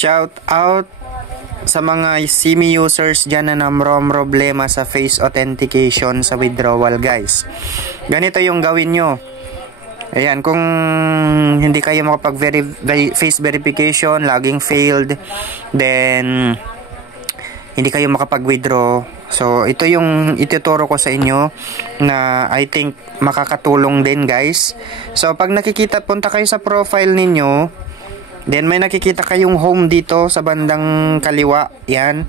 Shout out sa mga SIMI users dyan na namrom problema sa face authentication sa withdrawal, guys. Ganito yung gawin nyo. Ayan, kung hindi kayo face verification, laging failed, then hindi kayo makapag-withdraw. So, ito yung ituturo ko sa inyo na I think makakatulong din, guys. So, pag nakikita, punta kayo sa profile ninyo, then may nakikita kayong home dito sa bandang kaliwa. Yan.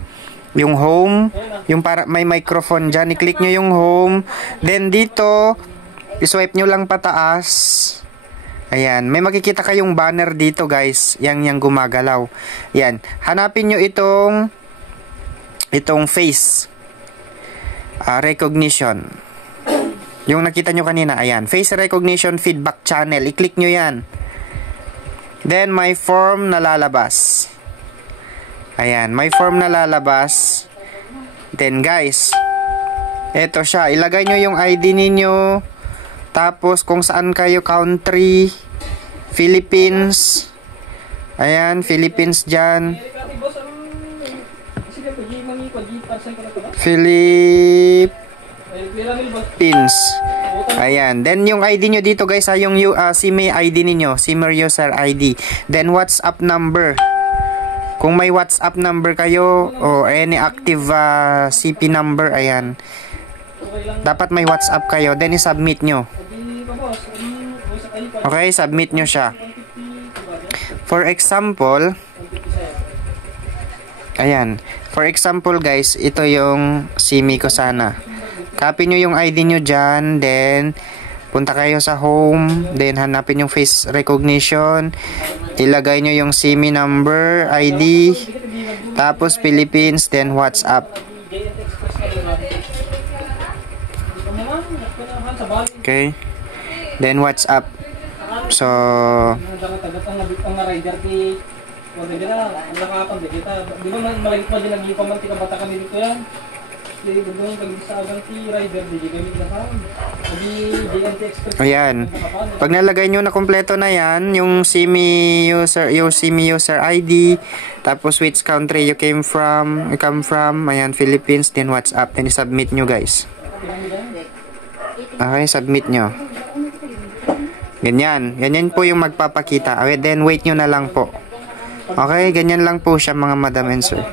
Yung home, yung para may microphone dyan. I-click nyo yung home. Then dito, i-swipe nyo lang pataas. Ayan. May makikita kayong banner dito, guys. Yang gumagalaw. Yan. Hanapin nyo itong face. Recognition. Yung nakita nyo kanina. Ayan. Face recognition feedback channel. I-click nyo yan. Then, may form na lalabas. Ayan, may form na lalabas. Then, guys, eto siya. Ilagay nyo yung ID ninyo. Tapos, kung saan kayo country. Philippines. Ayan, Philippines dyan. Philippines. Ayan. Then, yung ID nyo dito, guys, yung SIMI ID ninyo. SIMI user ID. Then, WhatsApp number. Kung may WhatsApp number kayo o any active CP number, ayan. Dapat may WhatsApp kayo. Then, i-submit nyo. Okay, submit nyo siya. For example, ayan. For example, guys, ito yung SIMI ko sana. Copy nyo yung ID nyo dyan, then punta kayo sa home, then hanapin yung face recognition, ilagay nyo yung SIMI number, ID, tapos Philippines, then WhatsApp. Okay, then WhatsApp. So, ayan. Pag nalagay nyo na kompleto na yan, yung SIMI user ID, tapos which country you come from, ayan, Philippines, then WhatsApp, then submit nyo, guys. Okay, submit nyo. Ganyan. Ganyan po yung magpapakita. Okay, then wait nyo na lang po. Okay, ganyan lang po siya, mga madam and sir.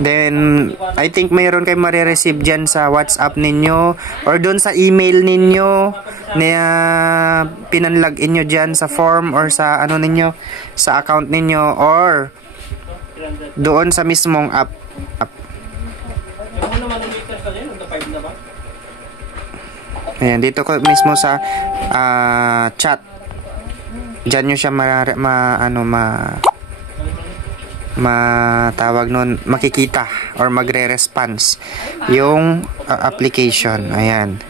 Then, I think mayroon kayo marireceive dyan sa WhatsApp ninyo or doon sa email ninyo na pinanlogin nyo dyan sa form or sa ano ninyo, sa account ninyo or doon sa mismong app. Ayan, dito ko mismo sa chat. Dyan nyo siya matawag nun, makikita or magre-response yung application. Ayan.